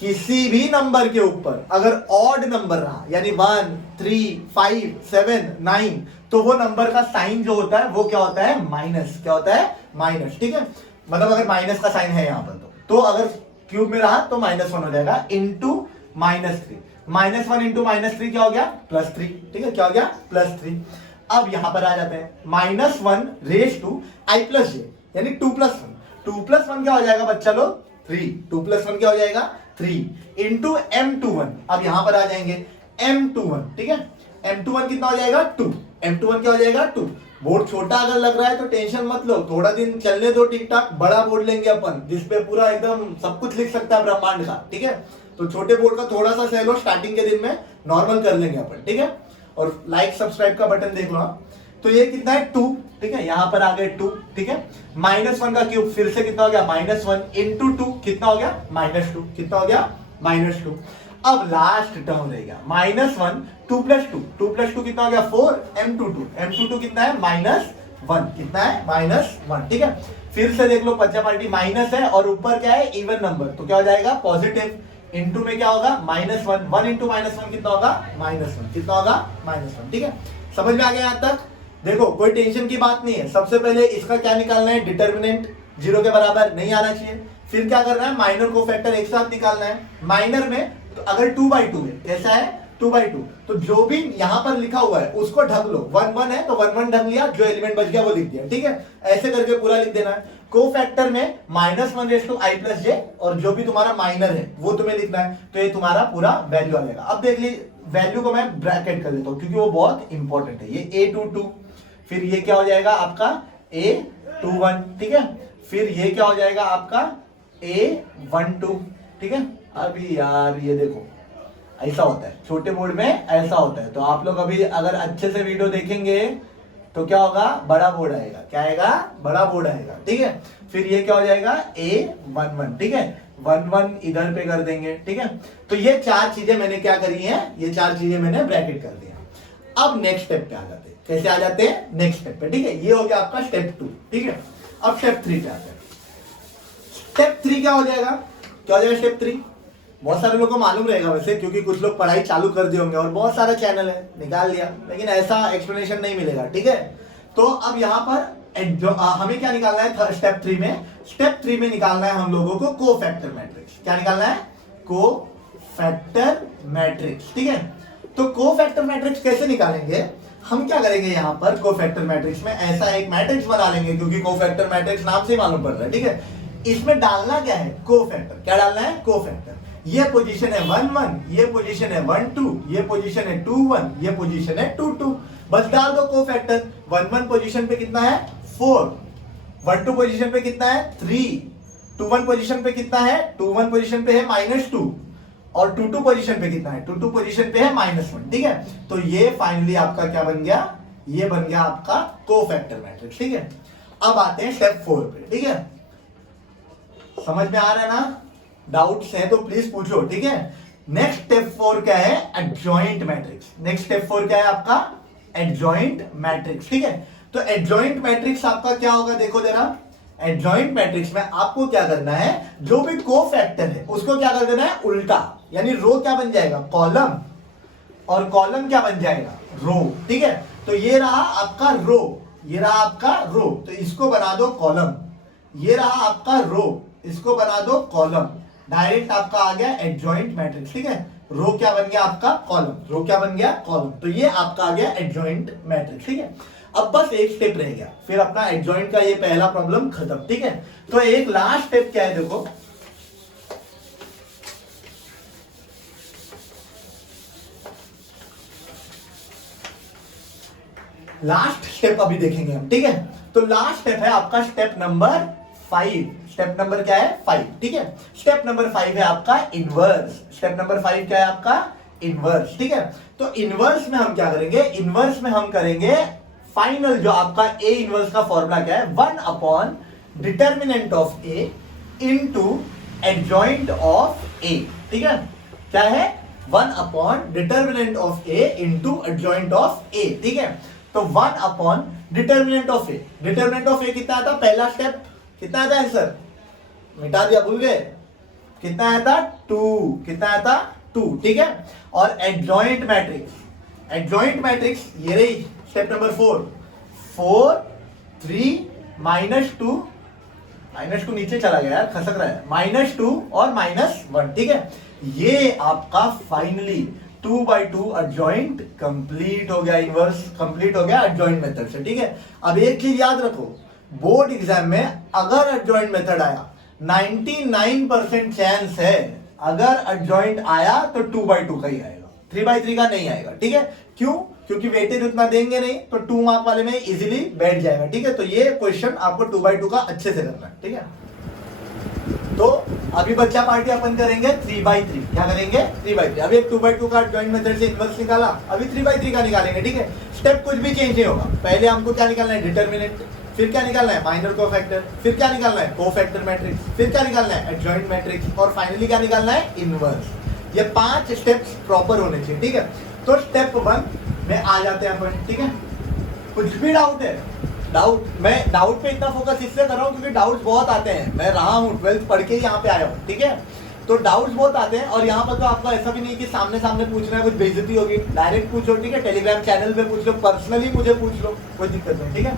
किसी भी नंबर के ऊपर अगर ऑड नंबर रहा, यानी 1 3 5 7 9, तो वो नंबर का साइन जो होता है वो क्या होता है? माइनस। क्या होता है? माइनस, ठीक है? मतलब अगर माइनस का साइन है यहां पर, तो अगर क्यूब में रहा तो -1 हो जाएगा इंटू -3, -1 इंटू -3 क्या हो गया? +3, ठीक है? क्या हो गया? +3। अब यहां पर आ जाते हैं -1/i+j यानी 2 + 1, 2 + 1 क्या हो जाएगा बच्चा लोग? 3, 2 + 1 क्या हो जाएगा? 3 इंटू m21। अब यहां पर आ जाएंगे m21, ठीक है? m21 कितना हो जाएगा? 2, m21 क्या हो जाएगा? 2। बोर्ड छोटा अगर लग रहा है तो टेंशन मत लो, थोड़ा दिन चलने दो ठीक ठाक, बड़ा बोर्ड लेंगे अपन जिसपे पूरा एकदम सब कुछ लिख सकता है ब्रह्मांड का, ठीक है? तो छोटे बोर्ड का थोड़ा सा सह लो, स्टार्टिंग के दिन में नॉर्मल कर लेंगे अपन, ठीक है? और लाइक सब्सक्राइब का बटन देख लो आप। तो ये कितना है? 2, ठीक है? यहां पर आ गए 2, ठीक है? -1 का क्यूब फिर से कितना हो गया? -1 इंटू 2 कितना हो गया? -2, कितना हो गया? -2। अब लास्ट टर्म रहेगा -1 2 + 2, 2 + 2 कितना हो गया? 4, m22, m22 कितना है? -1, कितना है? -1, ठीक है? फिर से देख लो बच्चा पार्टी माइनस है और ऊपर क्या है इवन नंबर, तो क्या हो जाएगा पॉजिटिव, इनटू में क्या होगा -1, 1 इंटू -1 कितना होगा -1, कितना होगा -1। ठीक है, समझ में आ गया यहां तक। देखो कोई टेंशन की बात नहीं है, सबसे पहले इसका क्या निकालना है, डिटर्मिनेंट 0 के बराबर नहीं आना चाहिए। फिर क्या करना है, माइनर कोफैक्टर एक साथ निकालना है। माइनर में तो अगर 2/2 है, कैसा है 2/2, तो जो भी यहां पर लिखा हुआ है उसको ढक लो। 1 1 है तो 1 1 ढक लिया, जो एलिमेंट बच गया वो लिख दिया। ठीक है, ऐसे करके पूरा लिख देना है। कोफैक्टर में -1/i+j और जो भी तुम्हारा माइनर है वो तुम्हें लिखना है, तो ये तुम्हारा पूरा वैल्यू आ जाएगा। अब देख लीजिए वैल्यू को मैं ब्रैकेट कर देता हूं क्योंकि वो बहुत इंपॉर्टेंट है। ये A22, फिर ये क्या हो जाएगा आपका A21, ठीक है, फिर ये क्या हो जाएगा आपका A12। ठीक है, अभी यार ये देखो ऐसा होता है, छोटे बोर्ड में ऐसा होता है, तो आप लोग अभी अगर अच्छे से वीडियो देखेंगे तो क्या होगा, बड़ा बोर्ड आएगा। क्या आएगा, बड़ा बोर्ड आएगा। ठीक है, फिर ये क्या हो जाएगा A11। ठीक है, 1 1 इधर पे कर देंगे। ठीक है, तो ये 4 चीजें मैंने क्या करी है, ये 4 चीजें मैंने ब्रैकेट कर दिया। अब नेक्स्ट स्टेप पे आ जाते हैं। कैसे आ जाते हैं, नेक्स्ट स्टेप पे। ठीक है, ये हो गया आपका स्टेप 2। ठीक है, अब स्टेप 3 पे आते हैं। स्टेप 3 क्या हो जाएगा, क्या हो जाएगा स्टेप 3? बहुत सारे लोगों को मालूम रहेगा वैसे, क्योंकि कुछ लोग पढ़ाई चालू कर दिए होंगे और बहुत सारा चैनल है निकाल लिया, लेकिन ऐसा एक्सप्लेनेशन नहीं मिलेगा। ठीक है, तो अब यहाँ पर हमें क्या निकालना है स्टेप 3 में? स्टेप 3 में निकालना है हम लोगों को कोफैक्टर मैट्रिक्स। क्या निकालना है, कोफैक्टर मैट्रिक्स। ठीक है, तो कोफैक्टर मैट्रिक्स कैसे निकालेंगे, हम क्या करेंगे यहाँ पर कोफैक्टर मैट्रिक्स में ऐसा एक मैट्रिक्स बना लेंगे, क्योंकि कोफैक्टर मैट्रिक्स नाम से ही मालूम पड़ रहा है। ठीक है, इसमें डालना क्या है, कोफैक्टर। क्या डालना है, कोफैक्टर। ये पोजीशन है 1 1, ये पोजीशन है 1 2, ये पोजीशन है 2 1, ये पोजीशन है 2 2। बस डाल दो कोफैक्टर। 1 1 पोजीशन पे कितना है 4, 1 2 पोजीशन पे कितना है 3, 2 1 पोजीशन पे कितना है, 2 1 पोजीशन पे है -2, और 2 2 पोजीशन पे कितना है, 2 2 पोजीशन पे है -1। ठीक है, तो ये फाइनली आपका क्या बन गया, ये बन गया आपका कोफैक्टर मैट्रिक्स। ठीक है, अब आते हैं स्टेप 4 पे। ठीक है, समझ में आ रहा है ना, डाउट्स है तो प्लीज पूछो। ठीक है, नेक्स्ट स्टेप 4 क्या है, एडजॉइंट मैट्रिक्स। नेक्स्ट स्टेप 4 क्या है आपका, एडजॉइंट मैट्रिक्स। ठीक है, तो एडजॉइंट मैट्रिक्स आपका क्या होगा, देखो जरा। एडजॉइंट मैट्रिक्स में आपको क्या करना है, जो भी कोफैक्टर है उसको क्या कर देना है उल्टा, यानी रो क्या बन जाएगा, कॉलम, और कॉलम क्या बन जाएगा, रो। ठीक है, तो ये रहा आपका रो, ये रहा आपका रो, तो इसको बना दो कॉलम। ये रहा आपका रो, इसको बना दो कॉलम। डायरेक्ट आपका आ गया एडजॉइंट मैट्रिक्स। ठीक है, रो क्या बन गया आपका, कॉलम, रो क्या बन गया, कॉलम। तो ये आपका आ गया एडजॉइंट मैट्रिक्स। ठीक है, अब बस एक स्टेप रह गया, फिर अपना एडजॉइंट का ये पहला प्रॉब्लम खत्म। ठीक है, तो एक लास्ट स्टेप क्या है, देखो लास्ट स्टेप अभी देखेंगे हम। ठीक है, तो लास्ट स्टेप है आपका स्टेप नंबर 5। स्टेप नंबर क्या है, 5। ठीक है, स्टेप नंबर 5 है आपका इनवर्स। स्टेप नंबर 5 क्या है आपका, इनवर्स। ठीक है, तो इनवर्स में हम क्या करेंगे, इनवर्स में हम करेंगे फाइनल जो आपका ए इनवर्स का फॉर्मूला क्या है, 1 upon determinant of A into adjoint of A. ठीक है, क्या है, 1 upon determinant of A into adjoint of A. ठीक है, तो 1 upon determinant of A. Determinant of A कितना आता, पहला स्टेप कितना आता आंसर, मिटा दिया, भूल गए, कितना आया था 2, कितना आया था 2। ठीक है, और एडजॉइंट मैट्रिक्स, एडजॉइंट मैट्रिक्स ये रही स्टेप नंबर 4, 4 3 -2 नीचे चला गया यार, खसक रहा है, -2 और -1। ठीक है, ये आपका फाइनली 2/2 एडजॉइंट कंप्लीट हो गया, इनवर्स कंप्लीट हो गया एडजॉइंट मेथड से। ठीक है, अब एक चीज याद रखो, बोर्ड एग्जाम में अगर एडजॉइंट मेथड आया 99% चांस है, अगर एडजॉइंट आया तो 2/2 का ही आएगा, 3/3 का नहीं आएगा। ठीक है, क्यों, क्योंकि वेटेज उतना देंगे नहीं, तो 2 मार्क वाले में इजीली बैठ जाएगा। ठीक है, तो ये क्वेश्चन आपको 2/2 का अच्छे से करना है। ठीक है, तो अभी बच्चा पार्टी अपन करेंगे 3/3। क्या करेंगे, 3/3। अभी एक 2/2 का जॉइंट मेथड से इनवर्स निकाला, अभी 3/3 का निकालेंगे। ठीक है, स्टेप कुछ भी चेंज नहीं होगा। पहले हमको क्या निकालना है, डिटर्मिनेंट, फिर क्या निकालना है, माइनर कोफैक्टर, फिर क्या निकालना है, कोफैक्टर मैट्रिक्स, फिर क्या निकालना है, एडजॉइंट मैट्रिक्स, और फाइनली क्या निकालना है, इनवर्स। ये 5 स्टेप्स प्रॉपर होने चाहिए। ठीक है, तो स्टेप 1 में आ जाते हैं अपन। ठीक है, कुछ भी डाउट है, डाउट, मैं डाउट पे इतना फोकस इसलिए कर रहा हूँ क्योंकि डाउट्स बहुत आते हैं, मैं रहा हूँ 12th पढ़ के ही यहाँ पे आया हूँ, ठीक है। तो डाउट्स बहुत आते हैं, और यहाँ पर तो आपको ऐसा भी नहीं कि सामने सामने पूछना है, कुछ बेइज्जती होगी, डायरेक्ट पूछो, ठीक है। टेलीग्राम चैनल पे पूछ लो, पर्सनली मुझे पूछ लो, कोई दिक्कत नहीं, ठीक है।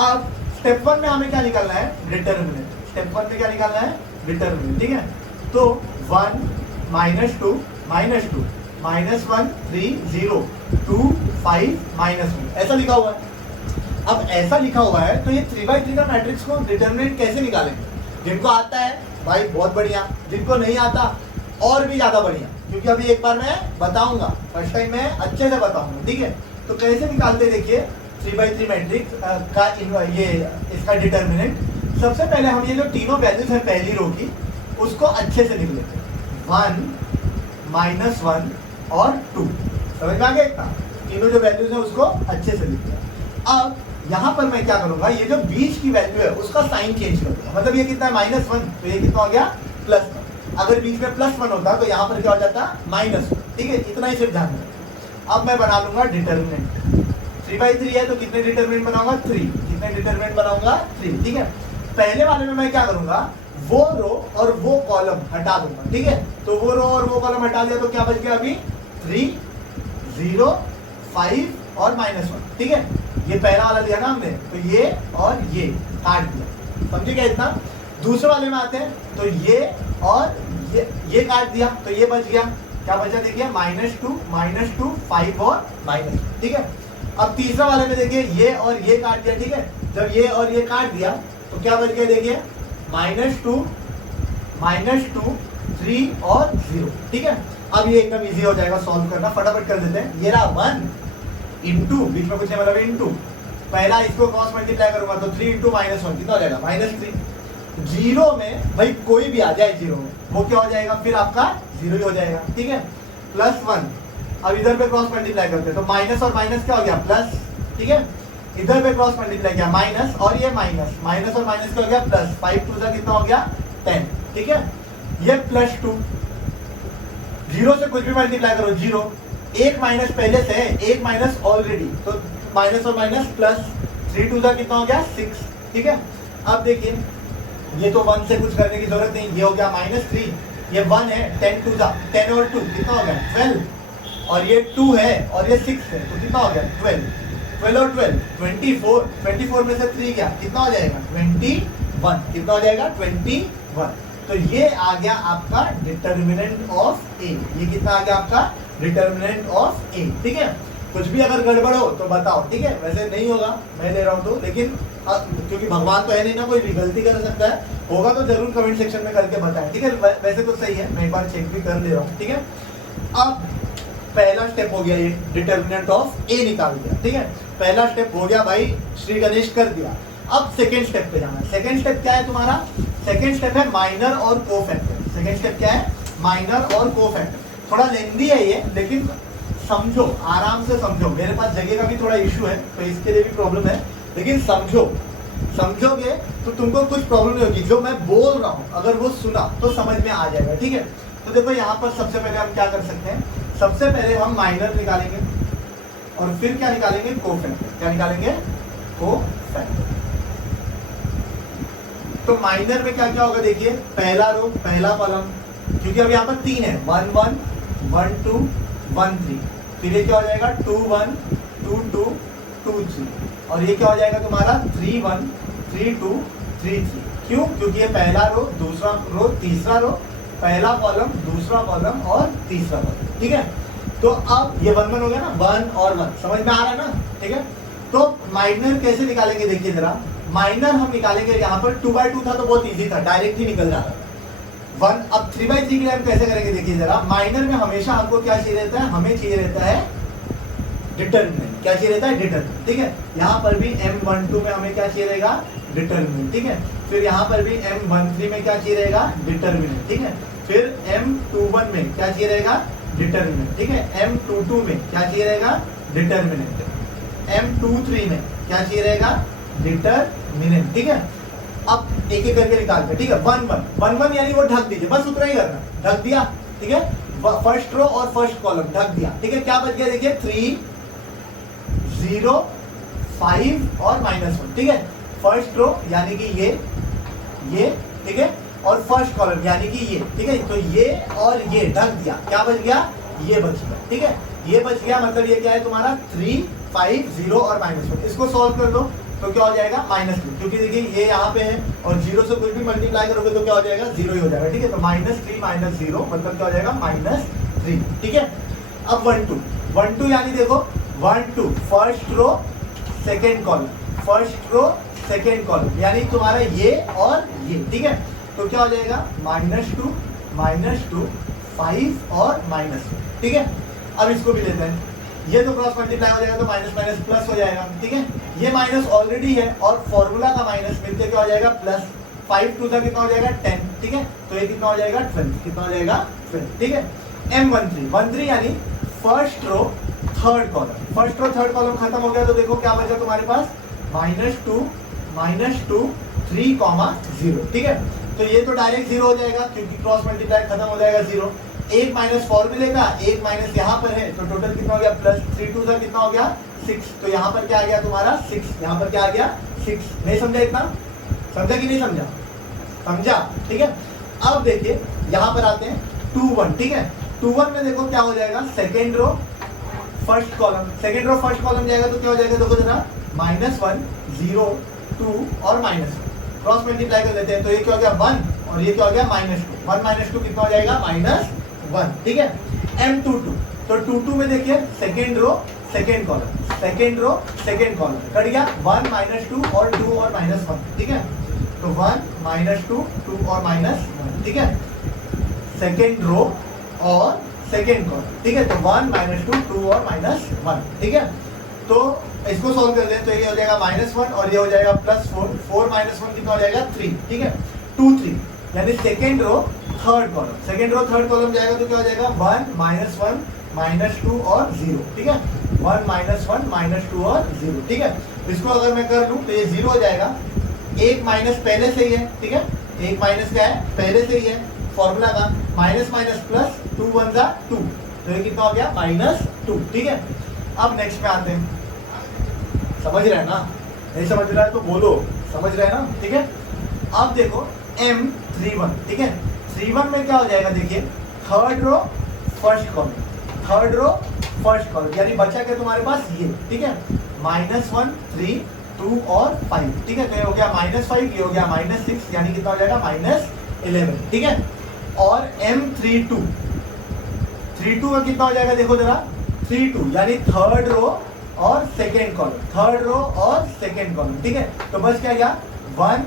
अब स्टेप 1 में हमें क्या निकालना है, डिटर्मिनेंट। स्टेप 1 में क्या निकालना है, डिटर्मिनेंट, ठीक है। तो 1 -2 -2 -1 3 0 2 5 -1 ऐसा लिखा हुआ है। अब ऐसा लिखा हुआ है तो ये 3x3 का मैट्रिक्स को डिटर्मिनेंट कैसे निकालेंगे? जिनको आता है भाई बहुत बढ़िया, जिनको नहीं आता और भी ज्यादा बढ़िया, क्योंकि अभी एक बार मैं बताऊंगा, फर्स्ट टाइम मैं अच्छे से बताऊंगा, ठीक है। तो कैसे निकालते देखिए 3x3 मैट्रिक्स का ये इसका डिटर्मिनेंट। सबसे पहले हम ये जो तीनों वैल्यूज है पहली रो की, उसको अच्छे से लिख लेते हैं। 1 -1 और 2, समझ में आ गया इतना? तीनों जो वैल्यूज है उसको अच्छे से लिखते हैं। अब यहाँ पर मैं क्या करूंगा, ये जो बीच की वैल्यू है उसका साइन चेंज कर दूंगा। मतलब ये कितना है -1, तो ये कितना हो गया +1। अगर बीच में +1 होता तो यहाँ पर क्या हो जाता -1, ठीक है। इतना ही सिर्फ ध्यान रखना। अब मैं बना लूंगा डिटर्मिनेंट। 3x3 है तो कितने डिटर्मिनेंट बनाऊंगा, 3। कितने डिटर्मिनेंट बनाऊंगा, 3, ठीक है। पहले वाले में मैं क्या करूंगा, वो रो और वो कॉलम हटा दूंगा, ठीक है। तो वो रो और वो कॉलम हटा दिया तो क्या बच गया अभी, 3 0 5 और -1, ठीक है। ये पहला वाला दिया ना हमने, तो ये और ये काट दिया, समझे क्या इतना। दूसरे वाले में आते हैं तो ये और ये काट दिया तो ये बच गया, क्या बचा देखिए, -2 5 और -1, ठीक है। अब तीसरा वाले में देखिए ये और ये काट दिया, ठीक है। जब ये और ये काट दिया तो क्या बच गया देखिए, -2 3 और 0, ठीक है। अब ये एकदम इजी हो जाएगा सॉल्व करना, फटाफट कर देते हैं। ये रहा 1 इंटू, बीच में कुछ नहीं मतलब इंटू, पहला इसको क्रॉस मल्टीप्लाई करूंगा तो 3 इंटू -1 कितना हो जाएगा, -3। 0 में भाई कोई भी आ जाए 0 में, वो क्या हो जाएगा फिर आपका 0 ही हो जाएगा, ठीक है। +1, अब इधर पे क्रॉस मल्टीप्लाई करते हैं तो माइनस और माइनस क्या हो गया, प्लस, ठीक है। इधर पे क्रॉस मल्टीप्लाई किया माइनस और ये माइनस, माइनस और माइनस क्या हो गया, प्लस। 5 2 कितना हो गया, 10, ठीक है। ये +2, 0 से कुछ भी मल्टीप्लाई करो 0, एक माइनस पहले से है, एक माइनस ऑलरेडी, तो माइनस और माइनस प्लस। 3 2 कितना हो गया, 6, ठीक है। अब देखिए ये तो 1 से कुछ करने की जरूरत नहीं, ये हो गया -3, ये 1 है, 10 2 10 और 2 कितना हो गया 12, और ये 2 है और ये 6 है तो कितना हो गया 12, 12 और 12 24, 24 में से 3 गया कितना हो जाएगा 21, कितना हो जाएगा 21। तो ये आ गया आपका डिटर्मिनेंट ऑफ ए, ये कितना आ गया आपका डिटर्मिनेंट ऑफ ए, ठीक है। कुछ भी अगर गड़बड़ हो तो बताओ, ठीक है। वैसे नहीं होगा, मैं ले रहा हूँ तो, लेकिन क्योंकि भगवान तो है नहीं ना, कोई भी गलती कर सकता है, होगा तो जरूर कमेंट सेक्शन में करके बताएं, ठीक है। वैसे तो सही है, मैं एक बार चेक भी कर ले रहा हूँ, ठीक है। अब पहला स्टेप हो गया ये डिटर्मिनेंट ऑफ ए निकाल दिया, ठीक है। पहला स्टेप हो गया भाई, श्री गणेश कर दिया। अब सेकेंड स्टेप पे जाना है। सेकेंड स्टेप क्या है तुम्हारा, सेकेंड स्टेप है माइनर और कोफैक्टर। सेकेंड स्टेप क्या है, माइनर और कोफैक्टर। थोड़ा लेंदी है ये, लेकिन समझो, आराम से समझो। मेरे पास जगह का भी थोड़ा इशू है तो इसके लिए भी प्रॉब्लम है, लेकिन समझोगे तो तुमको कुछ प्रॉब्लम नहीं होगी। जो मैं बोल रहा हूँ अगर वो सुना तो समझ में आ जाएगा, ठीक है। तो देखो यहाँ पर सबसे पहले हम क्या कर सकते हैं, सबसे पहले हम माइनर निकालेंगे और फिर क्या निकालेंगे, कोफैक्टर। क्या निकालेंगे, कोफैक्टर। तो माइनर में क्या क्या होगा देखिए, पहला रो पहला कॉलम, क्योंकि अब यहाँ पर 3 है, 1 1 1 2 1 3, फिर ये क्या हो जाएगा 2 1 2 2 2 3, और ये क्या हो जाएगा तुम्हारा 3 1 3 2 3 3। क्यों, क्योंकि ये पहला रो दूसरा रो तीसरा रो, पहला कॉलम दूसरा कॉलम और तीसरा कॉलम, ठीक है। तो अब ये 1 1 हो गया ना, 1 और 1 समझ में आ रहा है ना, ठीक है। तो माइनर कैसे निकालेंगे देखिए जरा। माइनर हम निकालेंगे, यहाँ पर 2/2 था तो बहुत इजी था, डायरेक्ट ही निकल जाता था 1। अब 3/3 के लिए हम कैसे करेंगे देखिए जरा। माइनर में हमेशा हमको क्या चाहिए रहता है, हमें चाहिए रहता है डिटर्मिनेंट। क्या चाहिए रहता है, डिटर्मिनेंट, ठीक है। यहाँ पर भी M12 में हमें क्या चाहिए रहेगा, डिटर्मिनेंट, ठीक है। फिर यहाँ पर भी M13 में क्या चाहिए रहेगा, डिटर्मिनेंट, ठीक है। फिर M21 में क्या चाहिए रहेगा, डिटर्मिनेंट, ठीक है। M22 में क्या चाहिए रहेगा, डिटर्मिनेंट। M23 में क्या चाहिए रहेगा, डिटर्मिनेंट, ठीक है। अब एक एक करके निकालते हैं, ठीक है। 1 1 1 1 यानी वो ढक दीजिए, बस उतना ही करना, ढक दिया, ठीक है। फर्स्ट रो और फर्स्ट कॉलम ढक दिया, ठीक है। क्या बच गया देखिए 3 0 5 और -1, ठीक है। फर्स्ट रो यानी कि ये, ठीक है, और फर्स्ट कॉलम यानी कि ये, ठीक है। तो ये और ये ढक दिया, क्या बच गया, ये बच गया, ठीक है। ये बच गया मतलब ये क्या है तुम्हारा 3, 5, 0 और -1। इसको सॉल्व कर दो तो क्या हो जाएगा -3, क्योंकि देखिए ये यहाँ पे है और 0 से कुछ भी मल्टीप्लाई करोगे तो क्या हो जाएगा, 0 ही हो जाएगा, ठीक है। तो -3 - 0 मतलब क्या हो जाएगा, -3, ठीक है। अब 1 2 यानी देखो 1 2 first row second column, first row second column यानी तुम्हारा ये और ये, ठीक है। तो क्या हो जाएगा -2 -2 5 और -1, ठीक है। अब इसको भी लेते हैं, ये तो क्रॉस मल्टीप्लाई हो जाएगा तो माइनस माइनस प्लस हो जाएगा, ठीक है। ये माइनस ऑलरेडी है और फॉर्मूला का माइनस मिलकर क्या हो जाएगा, प्लस। 5 2 कितना हो जाएगा 10, ठीक है। तो ये कितना हो जाएगा 12, कितना हो जाएगा 12, ठीक है। M13 यानी first row third column, first row third column खत्म हो गया तो देखो क्या बचा तुम्हारे पास, -2 3, 0, ठीक है। तो ये तो डायरेक्ट 0 हो जाएगा क्योंकि क्रॉस मल्टीप्लाई खत्म हो जाएगा 0। एक माइनस फॉर्मूले का, एक माइनस यहाँ पर है तो टोटल कितना हो गया, प्लस 3 2 कितना हो गया 6। तो यहाँ पर क्या आ गया तुम्हारा 6, यहाँ पर क्या आ गया 6। नहीं समझा इतना, समझा कि नहीं समझा, समझा, ठीक है। अब देखिए यहाँ पर आते हैं 2 1, ठीक है। 2 1 में देखो क्या हो जाएगा, second row first column, second row first column जाएगा तो क्या हो जाएगा, देखो जरा -1 0 2 और -1 क्रॉस मल्टीप्लाई कर लेते हैं तो ये क्या हो गया 1 और ये क्या हो गया -2, 1 - 2 कितना हो जाएगा -1, ठीक है। M22 तो 2 में देखिए second row second column, second row second column cut गया, 1 -2 और 2 और -1, ठीक है। तो 1 -2 2 और -1, ठीक है। सेकेंड रो और सेकेंड कॉलम, ठीक है। तो 1 -2 2 और -1, ठीक है। तो इसको सॉल्व कर दें तो ये हो जाएगा -1 और ये हो जाएगा +4, 4 -1 कितना हो जाएगा 3, ठीक है। 2 3 यानी second row third column, second row third column जाएगा तो क्या हो जाएगा 1 -1 -2 और 0, ठीक है। 1 -1 -2 और 0, ठीक है। इसको अगर मैं कर लूँ तो ये 0 हो जाएगा, एक माइनस पहले से ही है, ठीक है। एक माइनस क्या है, पहले से ही है फॉर्मूला का, माइनस माइनस प्लस 2 1 2, तो ये कितना हो गया -2, ठीक है। अब नेक्स्ट में आते हैं, समझ रहे हैं ना, नहीं समझ रहा है तो बोलो, समझ रहे हैं ना, ठीक है। अब देखो M31, ठीक है। 31 में क्या हो जाएगा, देखिए third row first column, third row first column यानी बचा क्या तुम्हारे पास ये, ठीक है। -1 3 2 और 5, ठीक है। तो ये हो गया -5, ये हो गया -6 यानी कितना हो जाएगा -11, ठीक है। और M32 में कितना हो जाएगा, देखो जरा 3 2 यानी थर्ड रो और सेकेंड कॉलम, थर्ड रो और सेकेंड कॉलम, ठीक है। तो बस क्या गया 1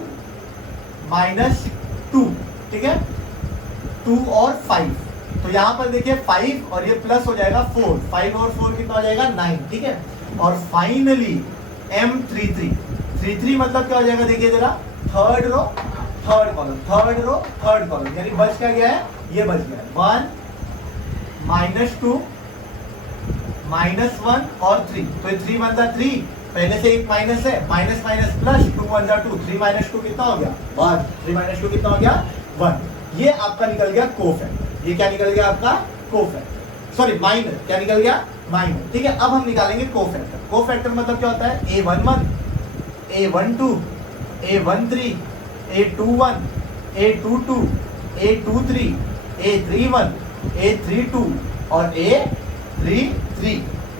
-2, ठीक है, 2 और 5। तो यहाँ पर देखिए 5 और ये प्लस हो जाएगा 4, 5 और 4 कितना हो जाएगा 9, ठीक है। और फाइनली M33 मतलब क्या हो जाएगा, देखिए जरा third row third column, third row third column यानी बच क्या गया है, ये बच गया है 1 -2 -1 और 3। तो 3 1 3, पहले से एक माइनस है, माइनस माइनस प्लस 2 1 2, 3 - 2 कितना हो गया 1, 3 - 2 कितना हो गया 1। ये आपका निकल गया कोफैक्टर, ये क्या निकल गया आपका कोफैक्टर, सॉरी माइनर, क्या निकल गया माइनर, ठीक है। अब हम निकालेंगे कोफैक्टर। कोफैक्टर मतलब क्या होता है, A11 A12 A13 A21 A22 A23 A31 A32 और A33,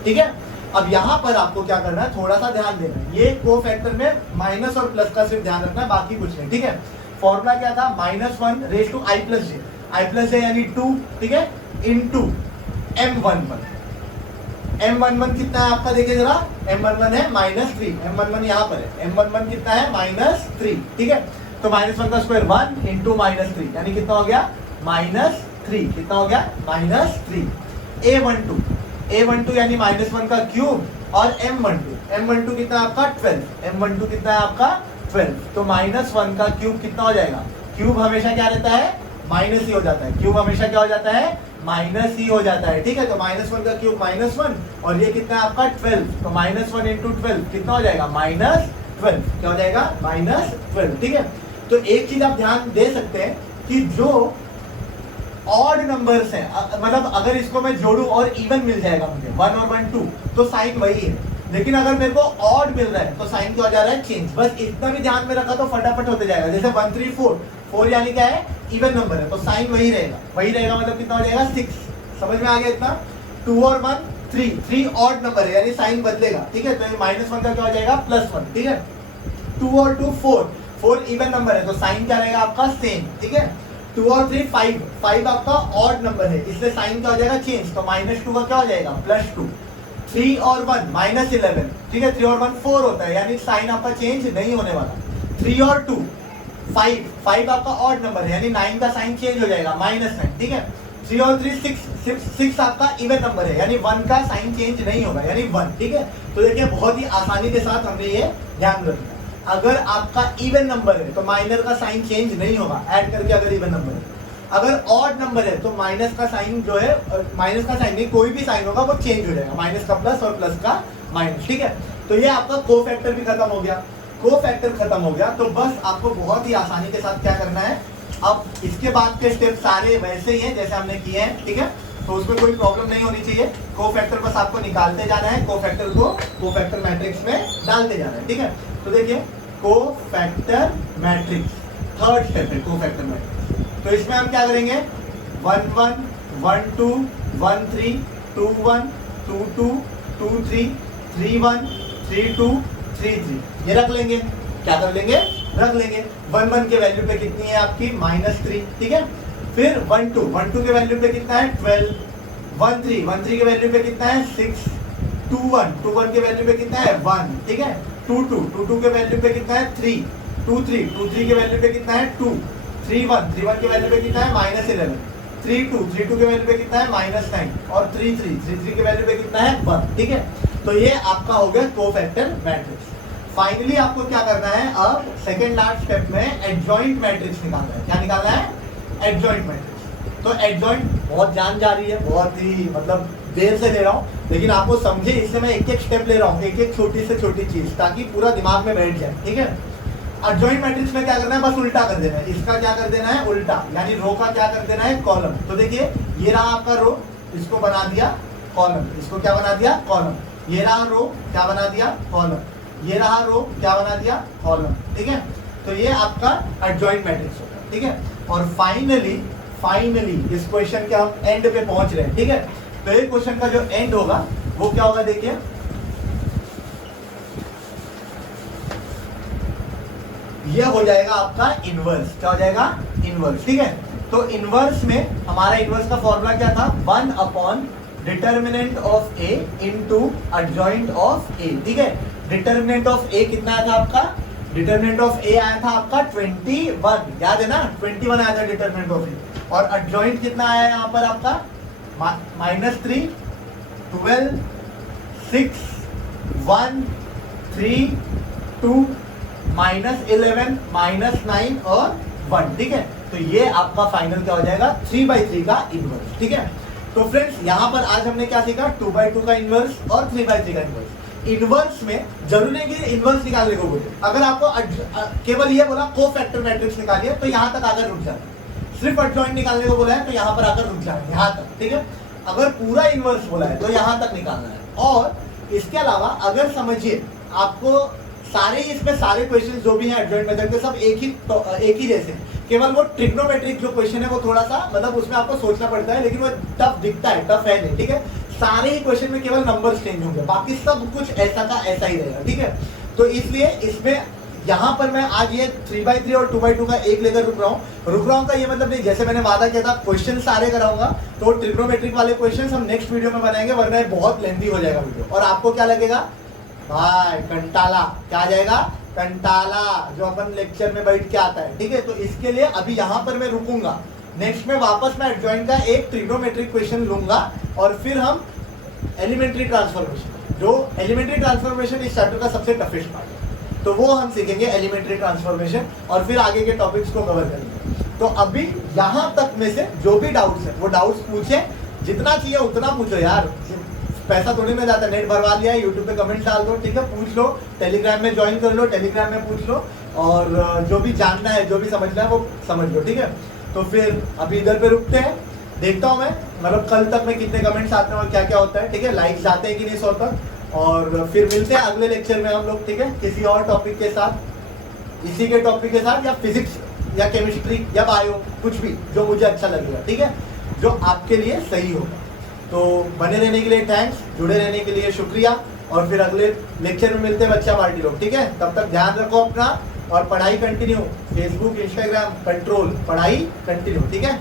ठीक है। अब यहाँ पर आपको क्या करना है, थोड़ा सा ध्यान देना है, ये कोफैक्टर में माइनस और प्लस का सिर्फ ध्यान रखना है, बाकी कुछ नहीं, ठीक है। फॉर्मूला क्या था, -1 रेज़ टू I+J यानी 2, ठीक है, इनटू M11 कितना है आपका, देखिए जरा M11 है -3, M11 यहाँ पर है, M11 कितना है -3, ठीक है। तो -1 का स्क्वायर 1 इंटू -3 यानी कितना हो गया -3, कितना हो गया -3। A12 यानी -1 का क्यूब और M12 कितना है आपका 12, M12 कितना है आपका 12। तो -1 का क्यूब कितना हो जाएगा, क्यूब हमेशा क्या रहता है माइनस ही हो जाता है, क्यूब हमेशा क्या हो जाता है माइनस ही हो जाता है, ठीक है। तो -1 का क्यूब -1 और ये कितना है आपका 12, तो -1 इंटू 12 कितना हो जाएगा -12, क्या हो जाएगा -12, ठीक है। तो एक चीज आप ध्यान दे सकते हैं कि जो ऑड नंबर्स हैं, मतलब अगर इसको मैं जोड़ूं और इवन मिल जाएगा मुझे 1 और 1 2, तो साइन वही है, लेकिन अगर मेरे को ऑड मिल रहा है तो साइन क्या हो जा रहा है, चेंज। बस इतना भी ध्यान में रखा तो फटाफट होते जाएगा। जैसे 1 3 4, 4 यानी क्या है, इवन नंबर है, तो साइन वही रहेगा मतलब कितना हो जाएगा, 6। समझ में आ गया इतना। 2 और 1 3, 3 ऑड नंबर है यानी साइन बदलेगा, ठीक है। तो ये -1 का क्या हो जाएगा, +1, ठीक है। 2 और 2 4, 4 इवन नंबर है तो साइन क्या रहेगा आपका, सेम, ठीक है। 2 और 3 5, 5 आपका ऑड नंबर है इसलिए साइन क्या हो जाएगा, चेंज, तो -2 का क्या हो जाएगा, +2। 3 और 1 -11, ठीक है। 3 और 1 4 होता है यानी साइन आपका चेंज नहीं होने वाला। 3 और 2 5, 5 आपका ऑड नंबर है यानी 9 का साइन चेंज हो जाएगा, -9, ठीक है। 3 और 3 6, 6 आपका इवन नंबर है यानी 1 का साइन चेंज नहीं होगा यानी 1, ठीक है। तो देखिए बहुत ही आसानी के साथ हमने ये ध्यान रखना। अगर आपका इवन नंबर है तो माइनर का साइन चेंज नहीं होगा, ऐड करके अगर इवन नंबर है। अगर ऑड नंबर है तो माइनस का साइन जो है, माइनस का साइन नहीं, कोई भी साइन होगा वो चेंज हो जाएगा, माइनस का प्लस और प्लस का माइनस, ठीक है। तो ये आपका कोफैक्टर भी खत्म हो गया। कोफैक्टर खत्म हो गया तो बस आपको बहुत ही आसानी के साथ क्या करना है, अब इसके बाद के स्टेप सारे वैसे ही हैं जैसे हमने किए हैं, ठीक है। तो उसमें कोई प्रॉब्लम नहीं होनी चाहिए। कोफैक्टर बस आपको निकालते जाना है, कोफैक्टर को कोफैक्टर मैट्रिक्स में डालते जाना है, ठीक है। तो देखिए कोफैक्टर मैट्रिक्स थर्ड स्टेप है कोफैक्टर मैट्रिक्स। तो इसमें हम क्या करेंगे, 1 1 1 2 1 3 2 1 2 2 2 3 3 1 3 2 3 3, ये रख लेंगे। क्या कर लेंगे, रख लेंगे। 1 1 के वैल्यू पे कितनी है आपकी, -3, ठीक है। फिर 1 2 के वैल्यू पे कितना है, 12। 1 3 के वैल्यू पे कितना है, 6। 2 1 के वैल्यू पे कितना है, 1, ठीक है। 2 2 के वैल्यू पे कितना है, 3। 2 3 के वैल्यू पे कितना है, 2। 3 1 के वैल्यू पे कितना है, -11। 3 2 के वैल्यू पे कितना है, -9। और 3 3 के वैल्यू पे कितना है, 1, ठीक है। तो ये आपका हो गया कोफैक्टर मैट्रिक्स। फाइनली आपको क्या करना है, अब सेकेंड लास्ट स्टेप में एडजॉइंट मैट्रिक्स निकालना है। क्या निकालना है, एडजॉइंट मैट्रिक्स। तो एडजॉइंट बहुत जान जा रही है, बहुत ही मतलब देर से ले रहा हूँ, लेकिन आपको समझे इससे मैं एक एक स्टेप ले रहा हूँ, एक एक छोटी से छोटी चीज, ताकि पूरा दिमाग में बैठ जाए, ठीक है। एडजॉइंट मैट्रिक्स में क्या करना है, बस उल्टा कर देना है। इसका क्या कर देना है, उल्टा, यानी रो का क्या कर देना है, कॉलम। तो देखिए ये रहा आपका रो, इसको बना दिया कॉलम। इसको क्या बना दिया, कॉलम। ये रहा रो, क्या बना दिया, कॉलम। ये रहा रो, क्या बना दिया, कॉलम, ठीक है। तो ये आपका एडजॉइंट मैट्रिक्स होगा, ठीक है। और फाइनली इस क्वेश्चन के हम एंड पे पहुंच रहे हैं, ठीक है। तो ये क्वेश्चन का जो एंड होगा वो क्या होगा, देखिए ये हो जाएगा आपका इनवर्स। क्या हो जाएगा, इनवर्स, ठीक है। तो इनवर्स में हमारा इनवर्स का फॉर्मूला क्या था, 1 upon determinant of A into adjoint of A, ठीक है। डिटर्मिनेंट ऑफ ए कितना आया था आपका, डिटर्मिनेंट ऑफ ए आया था आपका 21, याद है ना, 21 आया था डिटर्मिनेंट ऑफ ए। और एडजॉइंट कितना आया यहाँ पर आपका, -3 12 6 1 3 2 -11 -9 और 1, ठीक है। तो ये आपका फाइनल क्या हो जाएगा, 3/3 का इनवर्स, ठीक है। तो फ्रेंड्स यहाँ पर आज हमने क्या सीखा, 2/2 का इनवर्स और 3/3 का इनवर्स। इनवर्स में जरूरी है कि इनवर्स निकालने को बोले, अगर आपको केवल ये बोला कोफैक्टर मैट्रिक्स निकालिए तो यहाँ तक आकर रुक जाए। सिर्फ एडजॉइंट निकालने को बोला है तो यहाँ पर आकर रुक जाए, यहाँ तक, ठीक है। अगर पूरा इनवर्स बोला है तो यहाँ तक निकालना है। और इसके अलावा अगर समझिए आपको सारे इसमें सारे क्वेश्चन जो भी हैं एडजॉइंट मेथड के सब एक ही जैसे, केवल वो ट्रिग्नोमेट्रिक जो क्वेश्चन है वो थोड़ा सा मतलब उसमें आपको सोचना पड़ता है, लेकिन वो टफ दिखता है, टफ है नहीं, ठीक है। सारे ही क्वेश्चन में केवल नंबर्स चेंज होंगे, बाकी सब कुछ ऐसा का ऐसा ही रहेगा, ठीक है। तो इसलिए इसमें यहाँ पर मैं आज ये 3/3 और 2/2 का एक लेकर रुक रहा हूँ का ये मतलब नहीं, जैसे मैंने वादा किया था क्वेश्चन सारे कराऊंगा, तो ट्रिग्नोमेट्रिक वाले क्वेश्चन हम नेक्स्ट वीडियो में बनाएंगे, वरना बहुत लेंथी हो जाएगा वीडियो और आपको क्या लगेगा भाई, कंटाला। क्या आ जाएगा, कंटाला, जो अपन लेक्चर में बैठ के आता है, ठीक है। तो इसके लिए अभी यहाँ पर मैं रुकूंगा, नेक्स्ट में वापस मैं एडजॉइंट का एक ट्रिग्नोमेट्रिक क्वेश्चन लूंगा और फिर हम एलिमेंट्री ट्रांसफॉर्मेशन, जो एलिमेंट्री ट्रांसफॉर्मेशन इस चैप्टर का सबसे टफेस्ट पार्ट है, तो वो हम सीखेंगे एलिमेंट्री ट्रांसफॉर्मेशन और फिर आगे के टॉपिक्स को कवर करेंगे। तो अभी यहाँ तक में से जो भी डाउट्स है वो डाउट्स पूछे, जितना चाहिए उतना पूछो यार, पैसा थोड़ी में जाता है, नेट भरवा लिया है, यूट्यूब पे कमेंट डाल दो, ठीक है, पूछ लो, टेलीग्राम में ज्वाइन कर लो, टेलीग्राम में पूछ लो, और जो भी जानना है जो भी समझना है वो समझ लो, ठीक है। तो फिर अभी इधर पे रुकते हैं, देखता हूँ मैं मतलब कल तक में कितने कमेंट्स आते हैं और क्या क्या होता है, ठीक है, लाइक्स आते हैं कि नहीं 100 तक, और फिर मिलते हैं अगले लेक्चर में हम लोग, ठीक है, किसी और टॉपिक के साथ, इसी के टॉपिक के साथ, या फिजिक्स या केमिस्ट्री या बायो, कुछ भी जो मुझे अच्छा लगेगा, ठीक है, जो आपके लिए सही होगा। तो बने रहने के लिए थैंक्स, जुड़े रहने के लिए शुक्रिया, और फिर अगले लेक्चर में मिलते हैं बच्चा पार्टी लोग, ठीक है। तब तक ध्यान रखो अपना और पढ़ाई कंटिन्यू, फेसबुक इंस्टाग्राम कंट्रोल, पढ़ाई कंटिन्यू, ठीक है।